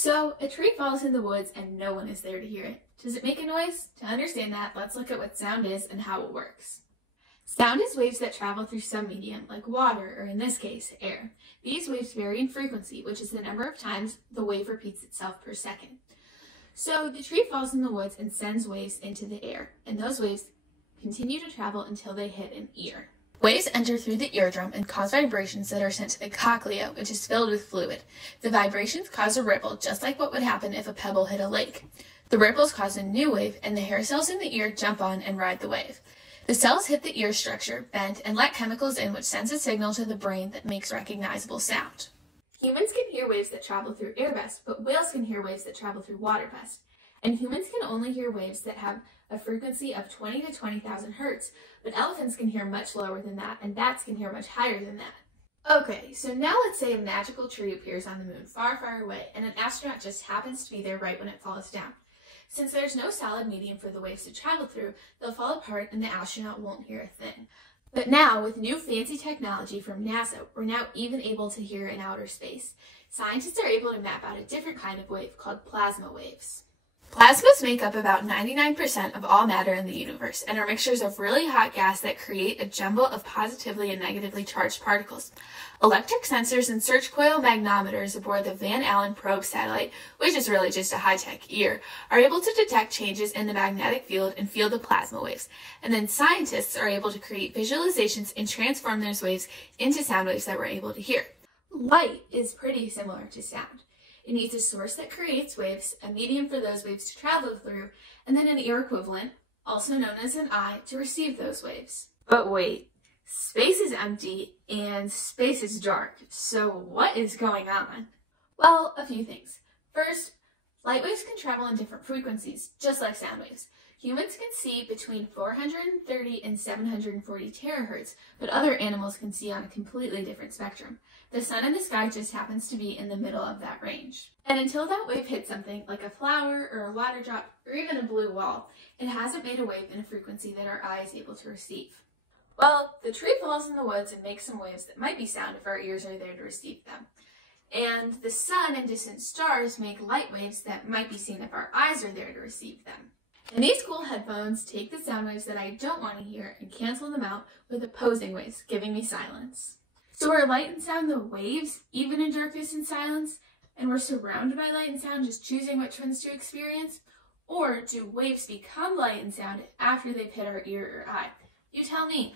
So, a tree falls in the woods and no one is there to hear it. Does it make a noise? To understand that, let's look at what sound is and how it works. Sound is waves that travel through some medium, like water, or in this case, air. These waves vary in frequency, which is the number of times the wave repeats itself per second. So, the tree falls in the woods and sends waves into the air, and those waves continue to travel until they hit an ear. Waves enter through the eardrum and cause vibrations that are sent to the cochlea, which is filled with fluid. The vibrations cause a ripple, just like what would happen if a pebble hit a lake. The ripples cause a new wave, and the hair cells in the ear jump on and ride the wave. The cells hit the ear structure, bend, and let chemicals in, which sends a signal to the brain that makes recognizable sound. Humans can hear waves that travel through air best, but whales can hear waves that travel through water best. And humans can only hear waves that have a frequency of 20 to 20,000 hertz, but elephants can hear much lower than that, and bats can hear much higher than that. Okay, so now let's say a magical tree appears on the moon far, far away, and an astronaut just happens to be there right when it falls down. Since there's no solid medium for the waves to travel through, they'll fall apart and the astronaut won't hear a thing. But now, with new fancy technology from NASA, we're now even able to hear in outer space. Scientists are able to map out a different kind of wave called plasma waves. Plasmas make up about 99% of all matter in the universe and are mixtures of really hot gas that create a jumble of positively and negatively charged particles. Electric sensors and search coil magnometers aboard the Van Allen probe satellite, which is really just a high-tech ear, are able to detect changes in the magnetic field and feel the plasma waves. And then scientists are able to create visualizations and transform those waves into sound waves that we're able to hear. Light is pretty similar to sound. It needs a source that creates waves, a medium for those waves to travel through, and then an ear equivalent, also known as an eye, to receive those waves. But wait, space is empty and space is dark, so what is going on? Well, a few things. First, light waves can travel in different frequencies, just like sound waves. Humans can see between 430 and 740 terahertz, but other animals can see on a completely different spectrum. The sun in the sky just happens to be in the middle of that range. And until that wave hits something like a flower or a water drop or even a blue wall, it hasn't made a wave in a frequency that our eye is able to receive. Well, the tree falls in the woods and makes some waves that might be sound if our ears are there to receive them. And the sun and distant stars make light waves that might be seen if our eyes are there to receive them. And these cool headphones take the sound waves that I don't want to hear and cancel them out with opposing waves, giving me silence. So are light and sound the waves, even in darkness and silence, and we're surrounded by light and sound, just choosing which ones to experience? Or do waves become light and sound after they've hit our ear or eye? You tell me.